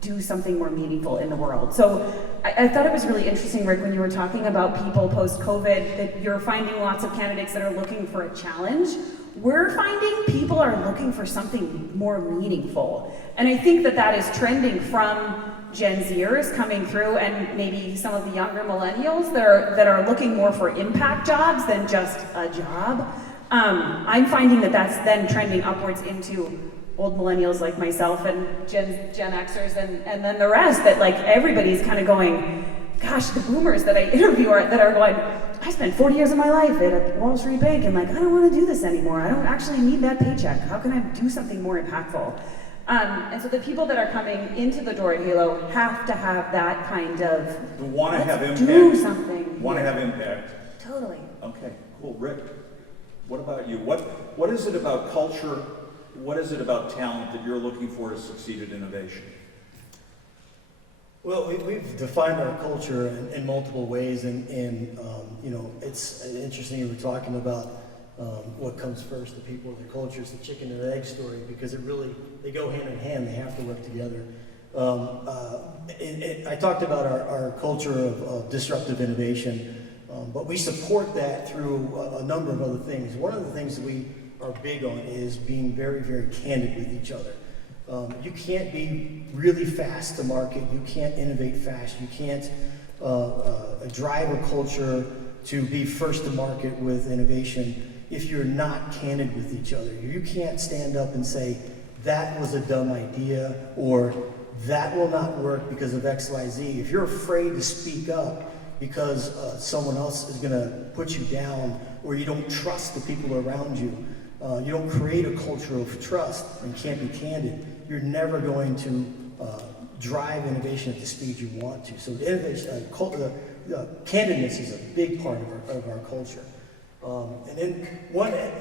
do something more meaningful in the world. So I thought it was really interesting, Rick, when you were talking about people post-COVID, that you're finding lots of candidates that are looking for a challenge. We're finding people are looking for something more meaningful. And I think that is trending from Gen Zers coming through and maybe some of the younger millennials that are looking more for impact jobs than just a job. I'm finding that's then trending upwards into old millennials like myself and Gen Xers and then the rest, that like everybody's kind of going, gosh, the boomers that I interview that are going, I spent 40 years of my life at a Wall Street bank and like, I don't want to do this anymore. I don't actually need that paycheck. How can I do something more impactful? And so the people that are coming into the door at Halo have to have that kind of, Want to have impact. do something. Want to have impact. Totally. Okay, cool. Rick, what about you? What is it about culture? What is it about talent that you're looking for to succeed at innovation? Well, we've defined our culture in multiple ways, and it's interesting you were talking about what comes first, the people or the culture. It's the chicken and egg story, because they go hand in hand. They have to work together. I talked about our culture of disruptive innovation, but we support that through a number of other things. One of the things that we are big on is being very, very candid with each other. You can't be really fast to market. You can't innovate fast. You can't drive a culture to be first to market with innovation if you're not candid with each other. You can't stand up and say, that was a dumb idea, or that will not work because of X, Y, Z. If you're afraid to speak up because someone else is going to put you down, or you don't trust the people around you, you don't create a culture of trust and can't be candid, you're never going to drive innovation at the speed you want to. So innovation, candidness is a big part of our culture. And then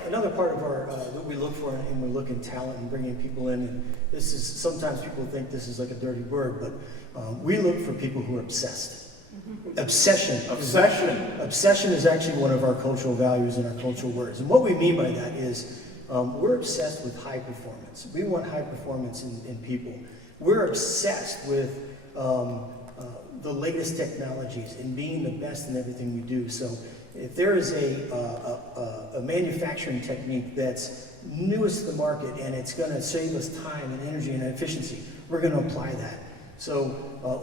another part of our that we look for, and we look in talent and bringing people in, and this is, sometimes people think this is like a dirty word, but we look for people who are obsessed. Obsession is actually one of our cultural values and our cultural words. And what we mean by that is we're obsessed with high performance. We want high performance in people. We're obsessed with the latest technologies and being the best in everything we do. So if there is a manufacturing technique that's newest to the market and it's going to save us time and energy and efficiency, we're going to apply that. So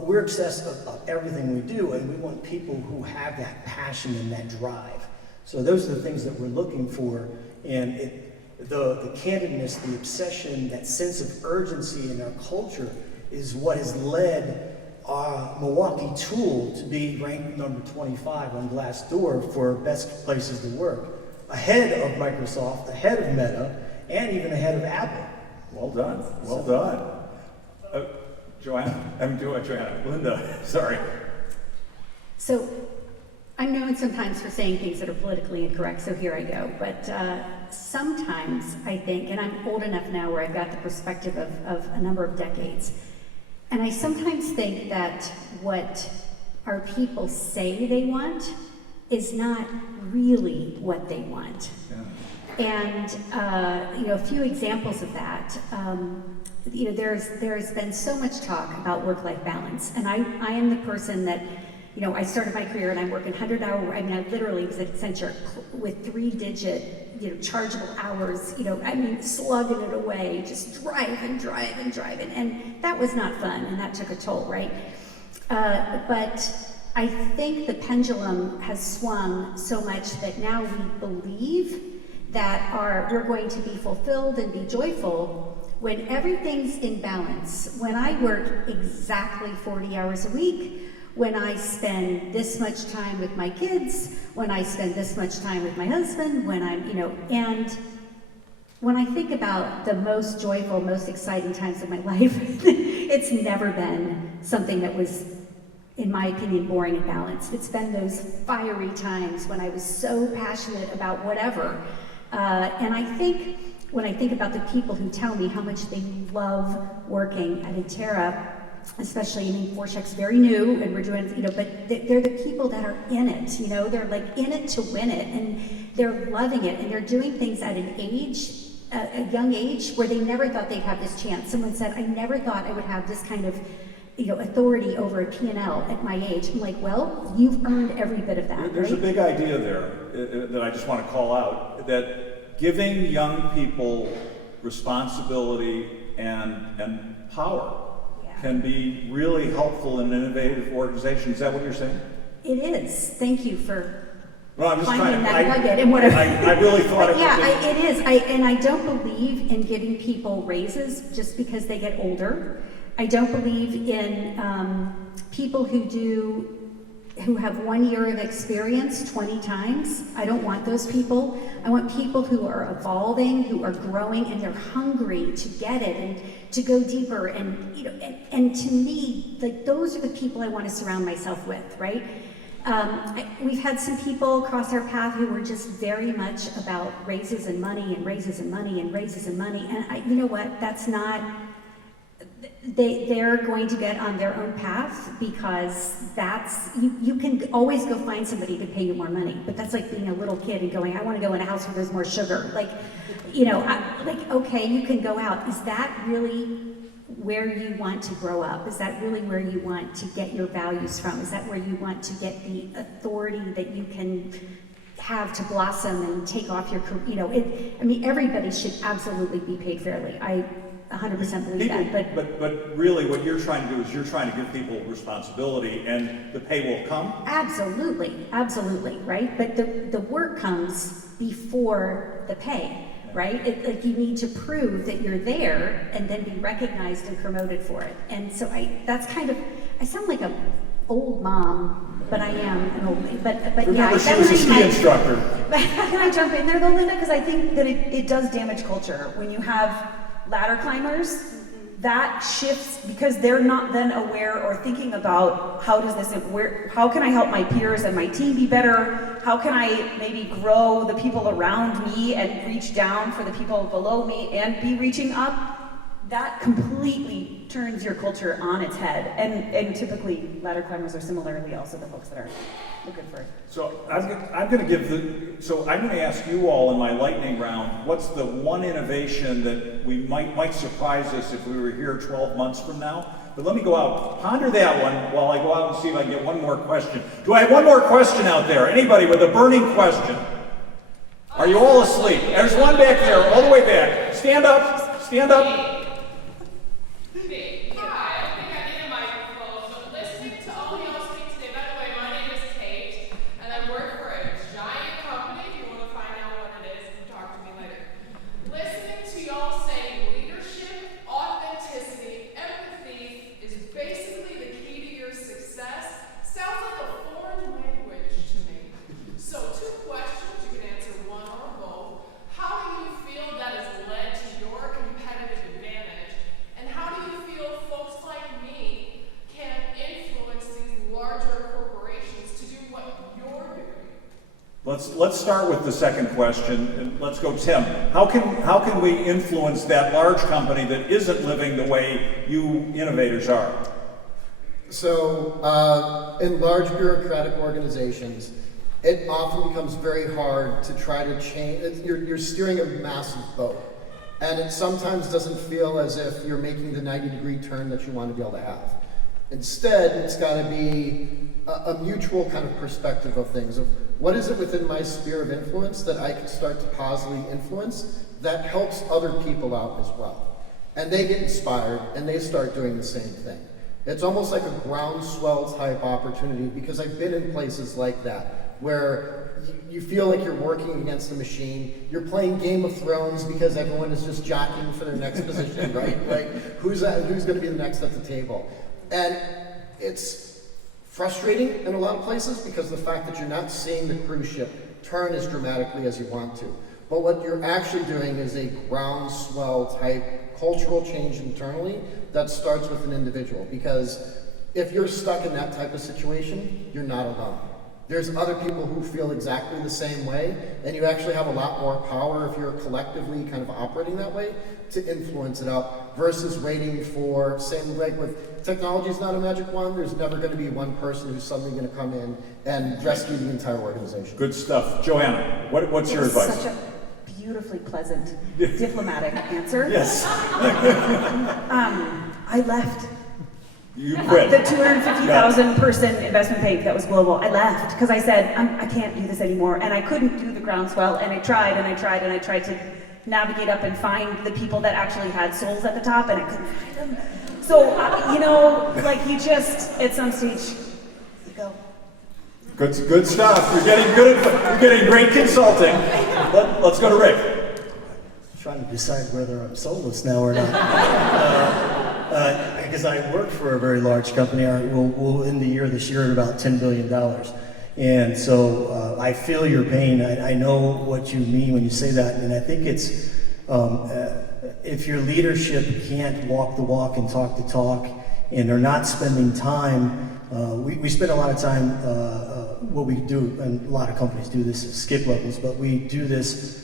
we're obsessed about everything we do, and we want people who have that passion and that drive. So those are the things that we're looking for, and the candidness, the obsession, that sense of urgency in our culture is what has led Milwaukee Tool to be ranked number 25 on Glassdoor for best places to work, ahead of Microsoft, ahead of Meta, and even ahead of Apple. Well done, well done. Joanna, Linda, sorry. So I'm known sometimes for saying things that are politically incorrect, so here I go. But sometimes I think, and I'm old enough now where I've got the perspective of a number of decades, and I sometimes think that what our people say they want is not really what they want. Yeah. And a few examples of that. There's been so much talk about work-life balance, and I am the person that, I started my career and I'm working 100-hour. I mean, I literally was at Accenture with 3-digit, chargeable hours. Slugging it away, just driving, and that was not fun, and that took a toll, right? But I think the pendulum has swung so much that now we believe that we're going to be fulfilled and be joyful when everything's in balance. When I work exactly 40 hours a week, when I spend this much time with my kids, when I spend this much time with my husband, when I'm, and when I think about the most joyful, most exciting times of my life, it's never been something that was, in my opinion, boring and balanced. It's been those fiery times when I was so passionate about whatever. And I think, when I think about the people who tell me how much they love working at Intera, especially, Fourcheck's very new, and we're doing, but they're the people that are in it, they're like in it to win it, and they're loving it, and they're doing things at an age, a young age, where they never thought they'd have this chance. Someone said, I never thought I would have this kind of, authority over a P&L at my age. I'm like, well, you've earned every bit of that, There's right? a big idea there that I just want to call out, that giving young people responsibility and power can be really helpful in an innovative organization. Is that what you're saying? It is. Thank you for Well, I'm just finding trying that nugget and whatever. I really thought it Yeah, it is. And I don't believe in giving people raises just because they get older. I don't believe in people who have 1 year of experience 20 times. I don't want those people. I want people who are evolving, who are growing, and they're hungry to get it and to go deeper. And and to me, like, those are the people I want to surround myself with, right? We've had some people cross our path who were just very much about raises and money and raises and money and raises and money. And you know what? That's not. They're going to get on their own path, because that's, you can always go find somebody to pay you more money, but that's like being a little kid and going, I want to go in a house where there's more sugar. Like, okay, you can go out. Is that really where you want to grow up? Is that really where you want to get your values from? Is that where you want to get the authority that you can have to blossom and take off your career? Everybody should absolutely be paid fairly. I 100% believe that, but really what you're trying to do is you're trying to give people responsibility, and the pay will come? Absolutely, right? But the work comes before the pay, right? You need to prove that you're there and then be recognized and promoted for it. And so I sound like an old mom, but I am an old lady. But Remember, yeah, she was a ski instructor. Can I jump in there though, Linda? Because I think that it does damage culture. When you have ladder climbers, that shifts, because they're not then aware or thinking about how can I help my peers and my team be better? How can I maybe grow the people around me and reach down for the people below me and be reaching up? That completely turns your culture on its head. And typically ladder climbers are similarly also the folks that are looking for it. So I'm going to ask you all in my lightning round, what's the one innovation that we might surprise us if we were here 12 months from now? But let me go out, ponder that one while I go out and see if I can get one more question. Do I have one more question out there? Anybody with a burning question? Are you all asleep? There's one back there, all the way back. Stand up, stand up. Basically, the key to Let's start with the second question, and let's go, Tim. How can we influence that large company that isn't living the way you innovators are? So, in large bureaucratic organizations, it often becomes very hard to try to change. You're steering a massive boat, and it sometimes doesn't feel as if you're making the 90-degree turn that you want to be able to have. Instead, it's got to be a mutual kind of perspective of things, of what is it within my sphere of influence that I can start to positively influence that helps other people out as well. And they get inspired, and they start doing the same thing. It's almost like a groundswell type opportunity, because I've been in places like that, where you feel like you're working against the machine. You're playing Game of Thrones because everyone is just jockeying for their next position, right? Like, who's going to be the next at the table? And it's frustrating in a lot of places because the fact that you're not seeing the cruise ship turn as dramatically as you want to. But what you're actually doing is a groundswell type cultural change internally that starts with an individual. Because if you're stuck in that type of situation, you're not alone. There's other people who feel exactly the same way, and you actually have a lot more power if you're collectively kind of operating that way to influence it out versus waiting for, same like with technology is not a magic wand, there's never going to be one person who's suddenly going to come in and rescue the entire organization. Good stuff. Joanna, what's your advice? Such a beautifully pleasant, diplomatic answer. Yes. I left. You quit. The 250,000 person investment bank that was global, I left because I said, I can't do this anymore. And I couldn't do the groundswell, and I tried and I tried and I tried to navigate up and find the people that actually had souls at the top, and I couldn't find them. So, like you just, at some stage, you go. Good stuff. You're getting great consulting. Let's go to Rick. I'm trying to decide whether I'm soulless now or not. Because I work for a very large company. We'll end the year this year at about $10 billion. And so I feel your pain. I know what you mean when you say that. And I think it's, if your leadership can't walk the walk and talk the talk, and they're not spending time, we spend a lot of time, what we do, and a lot of companies do this, is skip levels, but we do this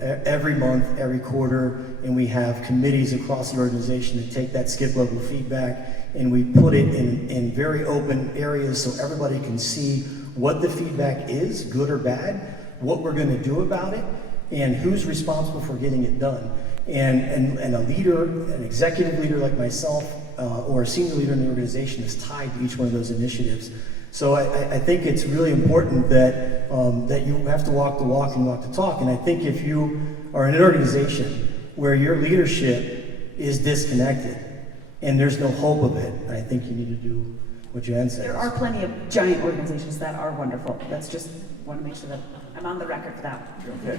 every month, every quarter, and we have committees across the organization that take that skip level feedback, and we put it in very open areas so everybody can see what the feedback is, good or bad, what we're going to do about it, and who's responsible for getting it done. And a leader, an executive leader like myself, or a senior leader in the organization is tied to each one of those initiatives. So I think it's really important that that you have to walk the walk and walk the talk. And I think if you are in an organization where your leadership is disconnected and there's no hope of it, I think you need to do what Joanne said. There are plenty of giant organizations that are wonderful. That's just want to make sure that I'm on the record for that. Okay.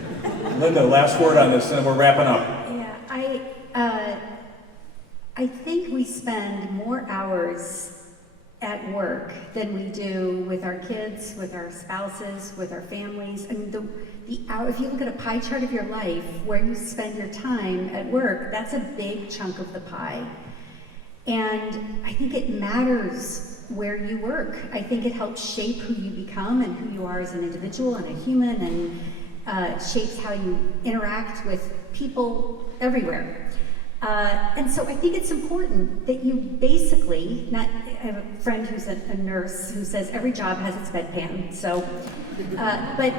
Linda, last word on this, and then we're wrapping up. Yeah, I think we spend more hours at work than we do with our kids, with our spouses, with our families. I mean, the hour, if you look at a pie chart of your life, where you spend your time at work, that's a big chunk of the pie. And I think it matters where you work. I think it helps shape who you become and who you are as an individual and a human, and shapes how you interact with people everywhere. And so I think it's important that you basically, I have a friend who's a nurse who says every job has its bedpan, so, but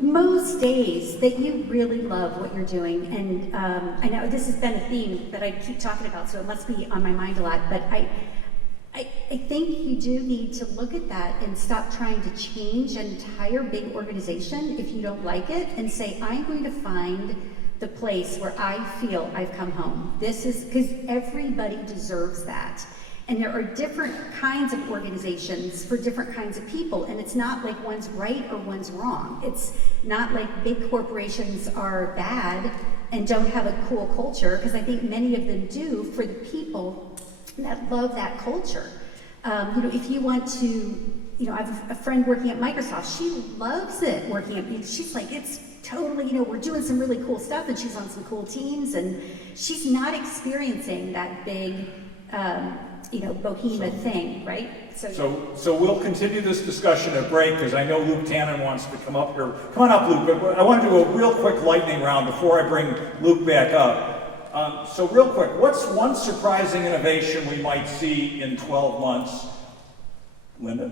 most days that you really love what you're doing, and I know this has been a theme that I keep talking about, so it must be on my mind a lot, but I think you do need to look at that and stop trying to change an entire big organization if you don't like it, and say, I'm going to find the place where I feel I've come home. This is, because everybody deserves that. And there are different kinds of organizations for different kinds of people, and it's not like one's right or one's wrong. It's not like big corporations are bad and don't have a cool culture, because I think many of them do for the people that love that culture. If you want to, I have a friend working at Microsoft. She loves it working at, she's like, it's totally, we're doing some really cool stuff, and she's on some cool teams, and she's not experiencing that big behemoth thing, right? So we'll continue this discussion at break because I know Luke Tannen wants to come up here. Come on up, Luke, but I want to do a real quick lightning round before I bring Luke back up. So real quick, what's one surprising innovation we might see in 12 months? Linda?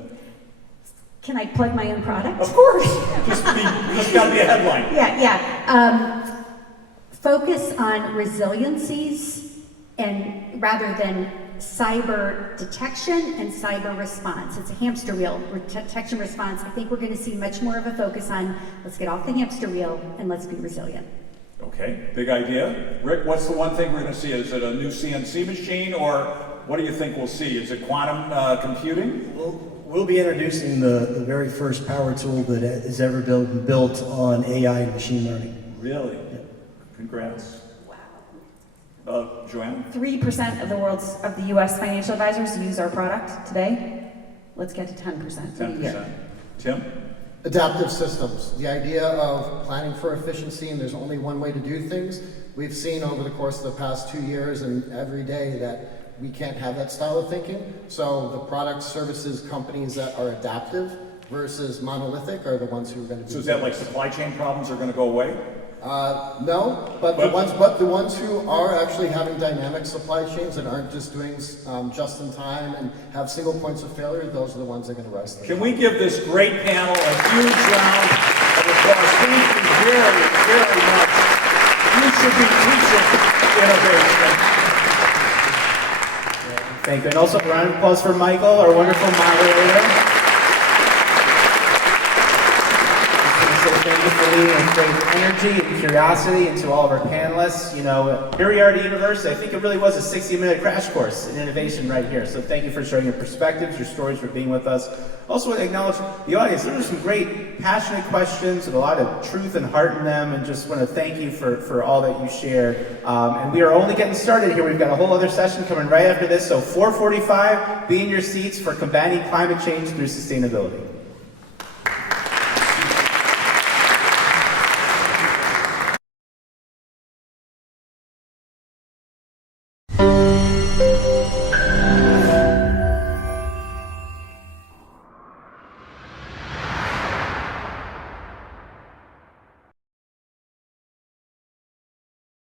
Can I plug my own product? Of course. Just got to be a headline. Yeah. Focus on resiliencies and rather than cyber detection and cyber response. It's a hamster wheel, detection response. I think we're going to see much more of a focus on let's get off the hamster wheel and let's be resilient. Okay, big idea. Rick, what's the one thing we're going to see? Is it a new CNC machine, or what do you think we'll see? Is it quantum computing? We'll be introducing the very first power tool that has ever been built on AI and machine learning. Really? Yeah. Congrats. Wow. Joanne? 3% of the U.S. financial advisors use our product today. Let's get to 10%. 10%. Tim? Adaptive systems. The idea of planning for efficiency, and there's only one way to do things. We've seen over the course of the past 2 years and every day that we can't have that style of thinking. So the products, services, companies that are adaptive versus monolithic are the ones who are going to be. So is that like supply chain problems are going to go away? No, but the ones who are actually having dynamic supply chains and aren't just doing just in time and have single points of failure, those are the ones that are going to rise to the Can top. we give this great panel a huge round of applause? Thank you very, very much. You should be teaching innovation. Thank you. And also a round of applause for Michael, our wonderful moderator. Thank you for leading with great energy and curiosity, and to all of our panelists. Here we are at University. I think it really was a 60-minute crash course in innovation right here. So thank you for sharing your perspectives, your stories, for being with us. Also want to acknowledge the audience. There were some great, passionate questions with a lot of truth and heart in them, and just want to thank you for all that you shared. And we are only getting started here. We've got a whole other session coming right after this. So 4:45, be in your seats for combating climate change through sustainability.